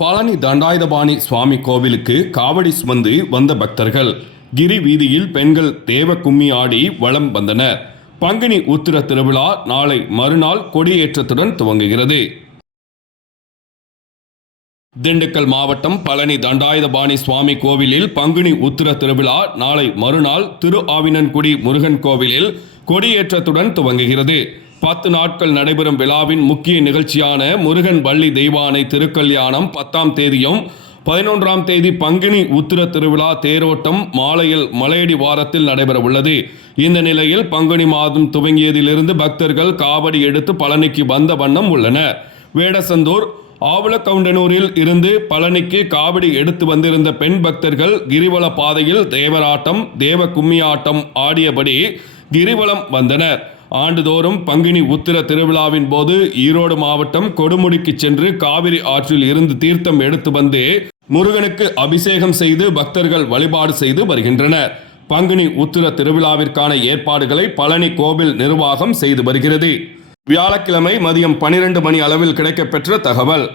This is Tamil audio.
பழனி தண்டாயுதபாணி சுவாமி கோவிலுக்கு காவடி சுமந்து வந்த பக்தர்கள் கிரி வீதியில் பெண்கள் தேவ கும்மி ஆடி வலம் வந்தனர். பங்குனி உத்திர திருவிழா நாளை மறுநாள் கொடியேற்றத்துடன் துவங்குகிறது. திண்டுக்கல் மாவட்டம் பழனி தண்டாயுதபாணி சுவாமி கோவிலில் பங்குனி உத்திர திருவிழா நாளை மறுநாள் திரு ஆவினன்குடி முருகன் கோவிலில் கொடியேற்றத்துடன் துவங்குகிறது. 10 நாட்கள் நடைபெறும் விழாவின் முக்கிய நிகழ்ச்சியான முருகன் வள்ளி தெய்வானை திருக்கல்யாணம் 10ஆம் தேதியும் 11ஆம் தேதி பங்குனி உத்திர திருவிழா தேரோட்டம் மாலையில் மலையடி வாரத்தில் நடைபெற உள்ளது. இந்த நிலையில் பங்குனி மாதம் துவங்கியதிலிருந்து பக்தர்கள் காவடி எடுத்து பழனிக்கு வந்த வண்ணம் உள்ளனர். வேடசந்தூர் ஆவலக்கவுண்டனூரில் இருந்து பழனிக்கு காவடி எடுத்து வந்திருந்த பெண் பக்தர்கள் கிரிவல பாதையில் தேவராட்டம் தேவ கும்மியாட்டம் ஆடியபடி கிரிவலம் வந்தனர். ஆண்டுதோறும் பங்குனி உத்திர திருவிழாவின் போது ஈரோடு மாவட்டம் கொடுமுடிக்கு சென்று காவிரி ஆற்றில் இருந்து தீர்த்தம் எடுத்து வந்து முருகனுக்கு அபிஷேகம் செய்து பக்தர்கள் வழிபாடு செய்து வருகின்றனர். பங்குனி உத்திர திருவிழாவிற்கான ஏற்பாடுகளை பழனி கோவில் நிர்வாகம் செய்து வருகிறது. வியாழக்கிழமை மதியம் 12 மணி அளவில் கிடைக்கப்பெற்ற தகவல்.